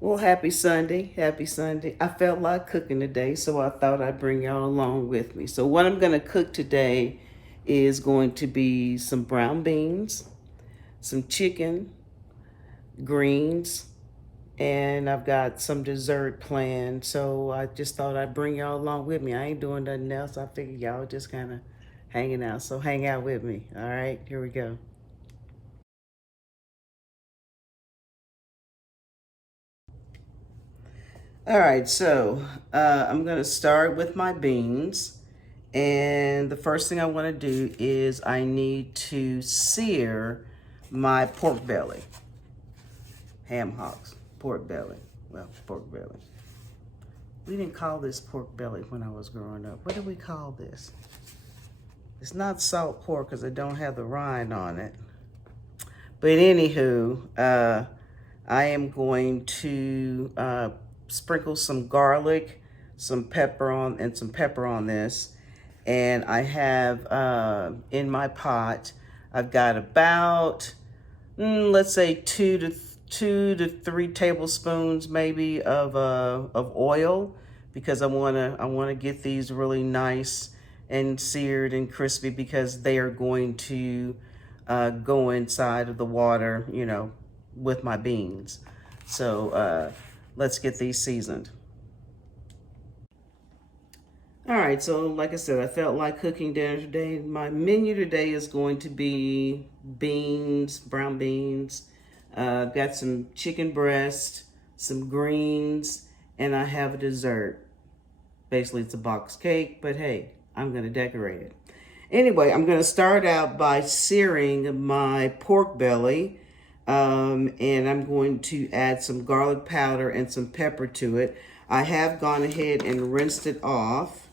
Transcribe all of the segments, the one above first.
Well, happy Sunday. Happy Sunday. I felt like cooking today, so I thought I'd bring y'all along with me. So, what I'm going to cook today is going to be some brown beans, some chicken, greens, and I've got some dessert planned. So, I just thought I'd bring y'all along with me. I ain't doing nothing else. I figured y'all just kind of hanging out. So, hang out with me. All right, here we go. All right, so I'm going to start with my beans. And the first thing I want to do is I need to sear my pork belly. Ham hocks, pork belly. Well, pork belly. We didn't call this pork belly when I was growing up. What do we call this? It's not salt pork because it don't have the rind on it. But anywho, I am going to sprinkle some garlic, some pepper on this. And I have in my pot, I've got about, let's say two to three tablespoons maybe of oil, because I wanna get these really nice and seared and crispy, because they are going to go inside of the water, with my beans. So let's get these seasoned. All right, so like I said, I felt like cooking dinner today. My menu today is going to be beans, brown beans. Got some chicken breast, some greens, and I have a dessert. Basically, it's a box cake, but hey, I'm going to decorate it. Anyway, I'm going to start out by searing my pork belly, and I'm going to add some garlic powder and some pepper to it. I have gone ahead and rinsed it off.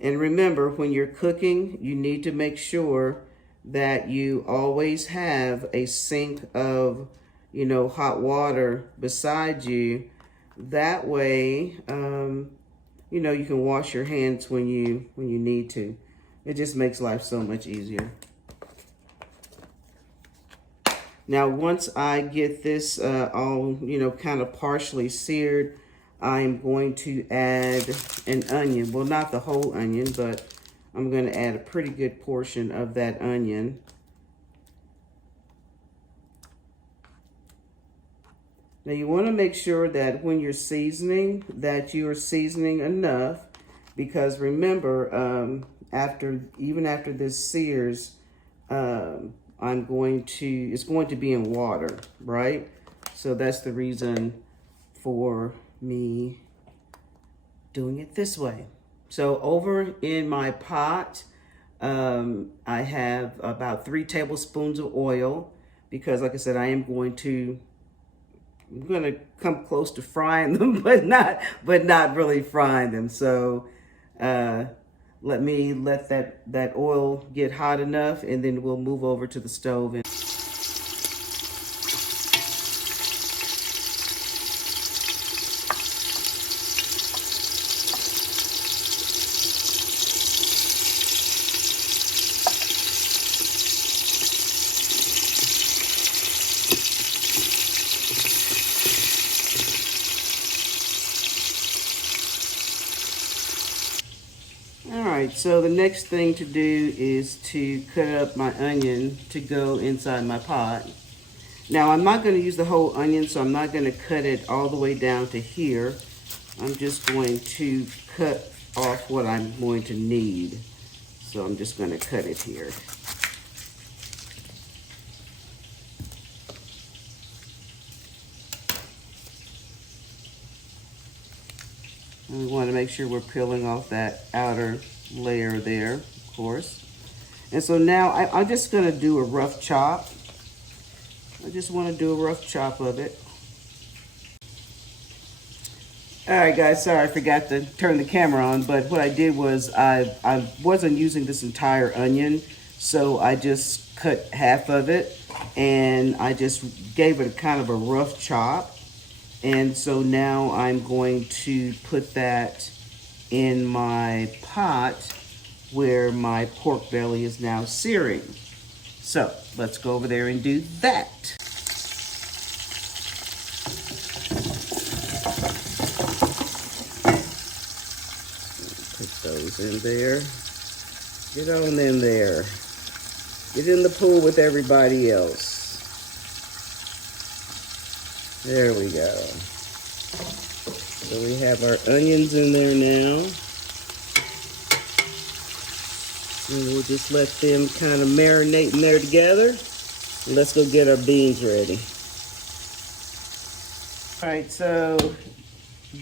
And remember, when you're cooking, you need to make sure that you always have a sink of, hot water beside you. That way, you can wash your hands when you need to. It just makes life so much easier. Now, once I get this all, kind of partially seared, I'm going to add an onion. Well, not the whole onion, but I'm going to add a pretty good portion of that onion. Now, you want to make sure that when you're seasoning, that you are seasoning enough, because remember, even after this sears, it's going to be in water, right? So that's the reason for me doing it this way. So over in my pot, I have about 3 tablespoons of oil, because like I said, I'm going to come close to frying them, but not really frying them. So let me let that oil get hot enough, and then we'll move over to the stove. All right, so the next thing to do is to cut up my onion to go inside my pot. Now, I'm not going to use the whole onion, so I'm not going to cut it all the way down to here. I'm just going to cut off what I'm going to need. So I'm just going to cut it here. And we want to make sure we're peeling off that outer layer there, of course. And so now I'm just going to do a rough chop. I just want to do a rough chop of it. All right, guys, sorry I forgot to turn the camera on, but what I did was I wasn't using this entire onion, so I just cut half of it, and I just gave it a kind of a rough chop. And so now I'm going to put that in my pot where my pork belly is now searing. So let's go over there and do that. in there. Get on in there. Get in the pool with everybody else. There we go. So we have our onions in there now. And we'll just let them kind of marinate in there together. And let's go get our beans ready. All right, so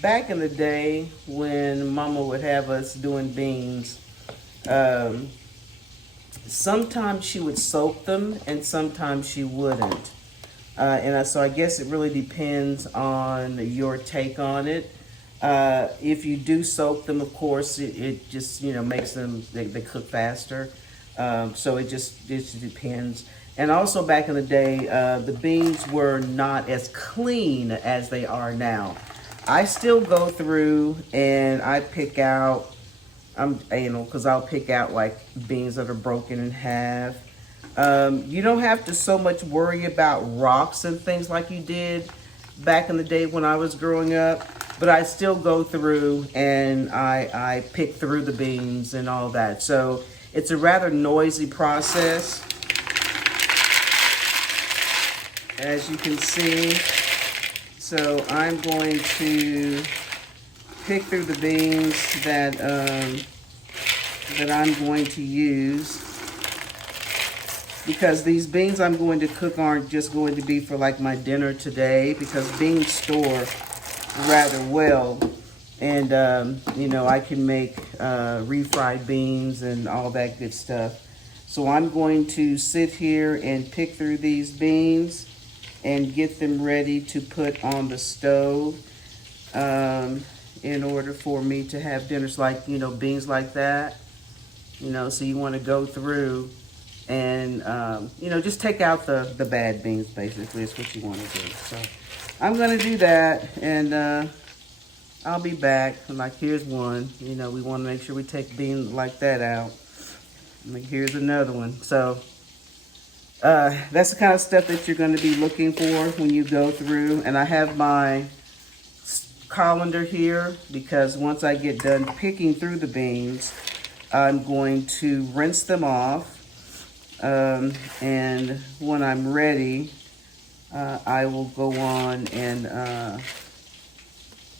back in the day when Mama would have us doing beans, sometimes she would soak them and sometimes she wouldn't. So I guess it really depends on your take on it. If you do soak them, of course, it just, makes them, they cook faster. So it just depends. And also back in the day, the beans were not as clean as they are now. I still go through and I pick out, because I'll pick out like beans that are broken in half. You don't have to so much worry about rocks and things like you did back in the day when I was growing up, but I still go through and I pick through the beans and all that. So it's a rather noisy process, as you can see. So I'm going to pick through the beans that I'm going to use, because these beans I'm going to cook aren't just going to be for like my dinner today, because beans store rather well. And, I can make refried beans and all that good stuff. So I'm going to sit here and pick through these beans and get them ready to put on the stove in order for me to have dinners like, beans like that. So you want to go through and, just take out the bad beans, basically, is what you want to do. So I'm going to do that, and I'll be back. Like, here's one. We want to make sure we take beans like that out. Like, here's another one. So that's the kind of stuff that you're going to be looking for when you go through. And I have my colander here, because once I get done picking through the beans, I'm going to rinse them off. And when I'm ready, I will go on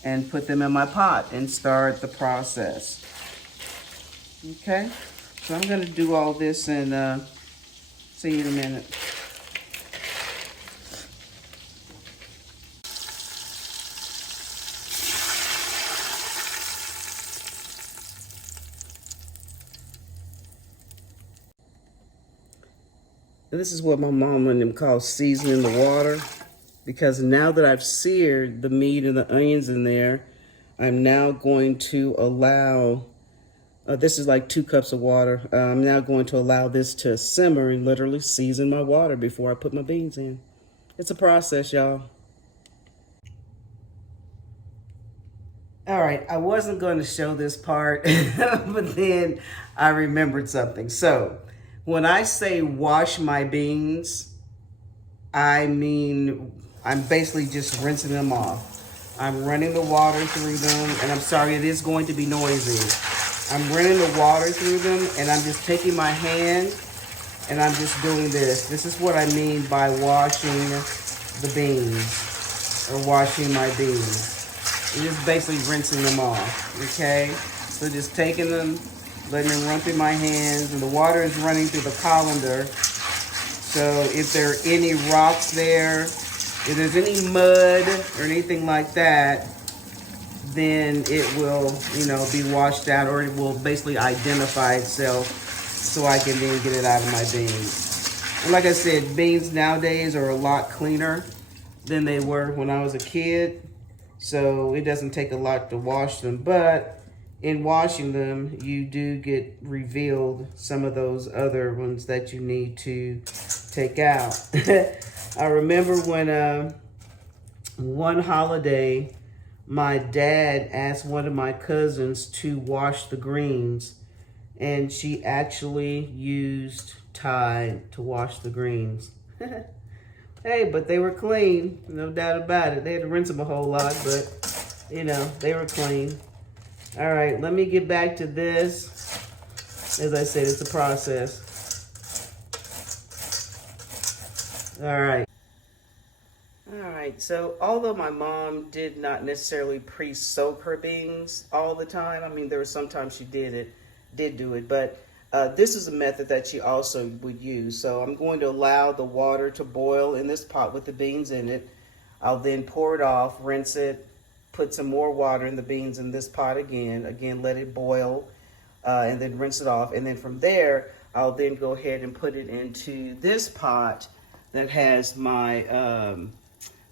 and put them in my pot and start the process. Okay, so I'm going to do all this and see you in a minute. This is what my mom and them call seasoning the water, because now that I've seared the meat and the onions in there, I'm now going to allow, this is like 2 cups of water. I'm now going to allow this to simmer and literally season my water before I put my beans in. It's a process, y'all. All right, I wasn't going to show this part, but then I remembered something. So when I say wash my beans, I mean, I'm basically just rinsing them off. I'm running the water through them, and I'm sorry, it is going to be noisy. I'm running the water through them, and I'm just taking my hand, and I'm just doing this. This is what I mean by washing the beans, or washing my beans. I'm just basically rinsing them off, okay? So just taking them, letting them run through my hands, and the water is running through the colander. So if there are any rocks there, if there's any mud or anything like that, then it will, be washed out, or it will basically identify itself, so I can then get it out of my beans. And like I said, beans nowadays are a lot cleaner than they were when I was a kid. So it doesn't take a lot to wash them, but in washing them, you do get revealed some of those other ones that you need to take out. I remember when one holiday, my dad asked one of my cousins to wash the greens, and she actually used Tide to wash the greens. Hey, but they were clean, no doubt about it. They had to rinse them a whole lot, but, they were clean. All right, let me get back to this. As I said, it's a process. All right. All right, so although my mom did not necessarily pre-soak her beans all the time, I mean, there were sometimes she did do it, but this is a method that she also would use. So I'm going to allow the water to boil in this pot with the beans in it. I'll then pour it off, rinse it, put some more water in the beans in this pot again. Again, let it boil, and then rinse it off. And then from there, I'll then go ahead and put it into this pot that has my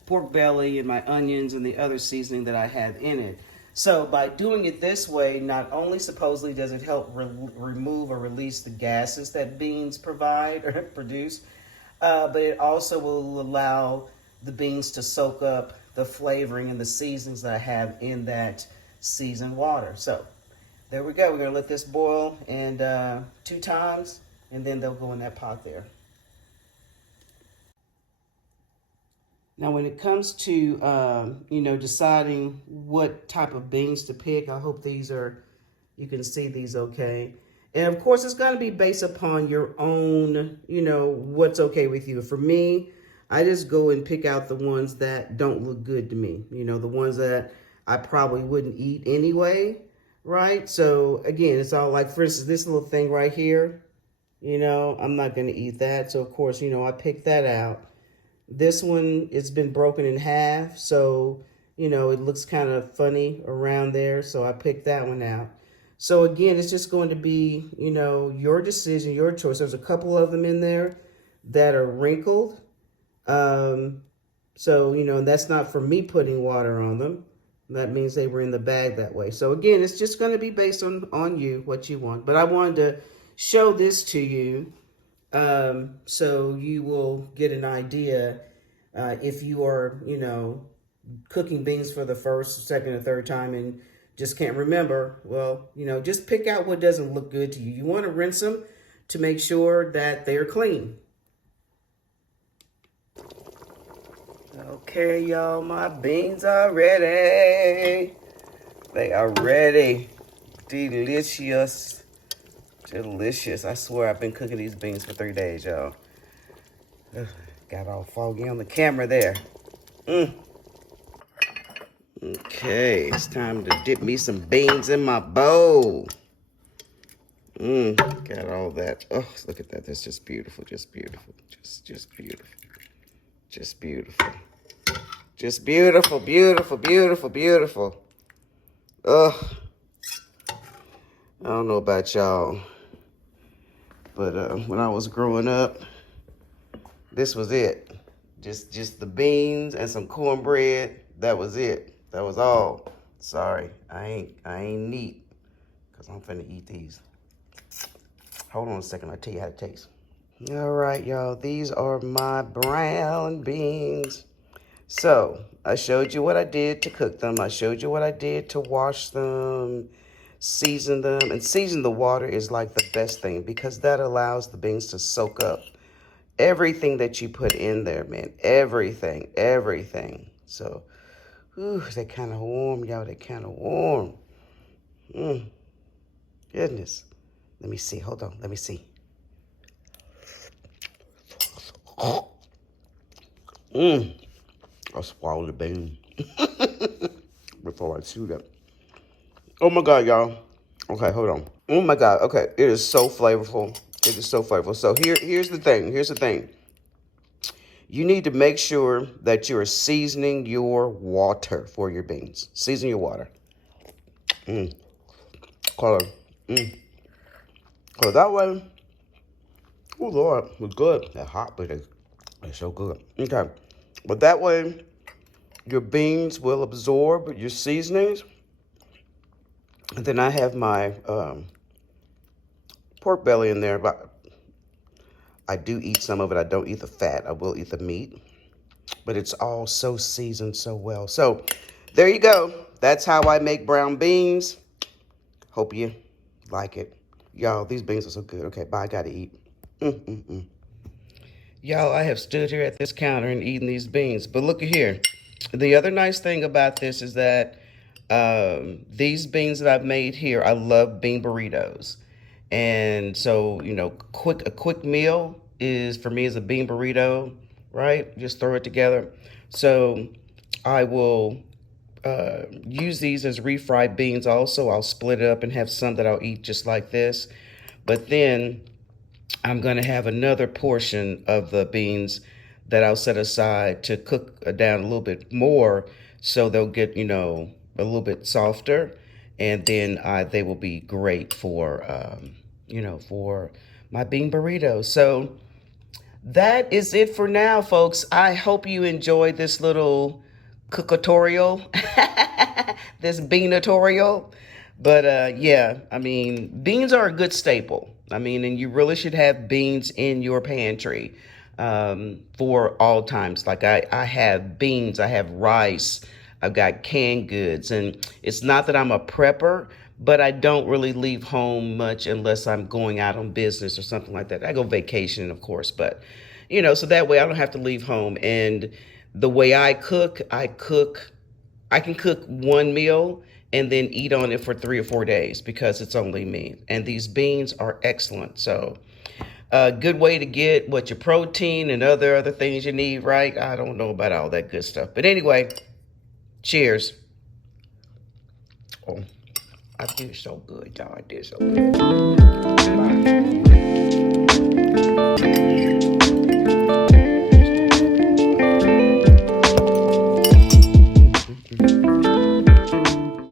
pork belly and my onions and the other seasoning that I have in it. So by doing it this way, not only supposedly does it help remove or release the gases that beans provide or produce, but it also will allow the beans to soak up the flavoring and the seasonings that I have in that seasoned water. So there we go. We're going to let this boil and 2 times, and then they'll go in that pot there. Now, when it comes to, you know, deciding what type of beans to pick, I hope these are, you can see these okay. And of course, it's going to be based upon your own, you know, what's okay with you. For me, I just go and pick out the ones that don't look good to me. You know, the ones that I probably wouldn't eat anyway, right? So again, it's all like, for instance, this little thing right here, you know, I'm not going to eat that. So of course, you know, I picked that out. This one, it's been broken in half, so, you know, it looks kind of funny around there, so I picked that one out. So again, it's just going to be, you know, your decision, your choice. There's a couple of them in there that are wrinkled. So, you know, that's not for me putting water on them. That means they were in the bag that way. So again, it's just going to be based on you, what you want. But I wanted to show this to you. So you will get an idea if you are, you know, cooking beans for the first, second, or third time and just can't remember. Well, you know, just pick out what doesn't look good to you. You want to rinse them to make sure that they're clean. Okay, y'all, my beans are ready. They are ready. Delicious. Delicious. I swear I've been cooking these beans for 3 days, y'all. Got all foggy on the camera there. Okay, it's time to dip me some beans in my bowl. Got all that. Oh, look at that. That's just beautiful. Just beautiful. Just beautiful. Just beautiful. Just beautiful, beautiful, beautiful, beautiful. Ugh. I don't know about y'all. But when I was growing up, this was it. Just the beans and some cornbread. That was it. That was all. Sorry, I ain't neat, cause I'm finna eat these. Hold on a second. I'll tell you how it tastes. All right, y'all. These are my brown beans. So I showed you what I did to cook them. I showed you what I did to wash them, season them, and season the water is like the best thing because that allows the beans to soak up everything that you put in there, man. Everything. So, they're kind of warm, y'all. They're kind of warm. Goodness. Let me see. Hold on. Let me see. I'll swallow the bean before I chew them. Oh my God, y'all. Okay, hold on. Oh my God. Okay, it is so flavorful. It is so flavorful. So here's the thing. Here's the thing. You need to make sure that you're seasoning your water for your beans. Season your water. Color. So that way, oh Lord, it's good. They're hot, but they're so good. Okay, but that way, your beans will absorb your seasonings. And then I have my pork belly in there, but I do eat some of it. I don't eat the fat. I will eat the meat. But it's all so seasoned so well. So there you go. That's how I make brown beans. Hope you like it. Y'all, these beans are so good. Okay, bye. I got to eat. Y'all, I have stood here at this counter and eaten these beans. But look at here. The other nice thing about this is that These beans that I've made here, I love bean burritos. And so, you know, a quick meal is for me is a bean burrito, right? Just throw it together. So I will use these as refried beans also. I'll split it up and have some that I'll eat just like this. But then I'm going to have another portion of the beans that I'll set aside to cook down a little bit more so they'll get, you know, a little bit softer. And then they will be great for, you know, for my bean burrito. So that is it for now, folks. I hope you enjoyed this little cookatorial, this beanatorial. But yeah, I mean, beans are a good staple. I mean, and you really should have beans in your pantry for all times. Like I have beans, I have rice, I've got canned goods. And it's not that I'm a prepper, but I don't really leave home much unless I'm going out on business or something like that. I go vacation, of course, but you know, so that way I don't have to leave home. And the way I can cook one meal and then eat on it for 3 or 4 days because it's only me. And these beans are excellent. So a good way to get what your protein and other things you need, right? I don't know about all that good stuff. But anyway, cheers. Oh, I did so good, y'all. I did so good. Bye.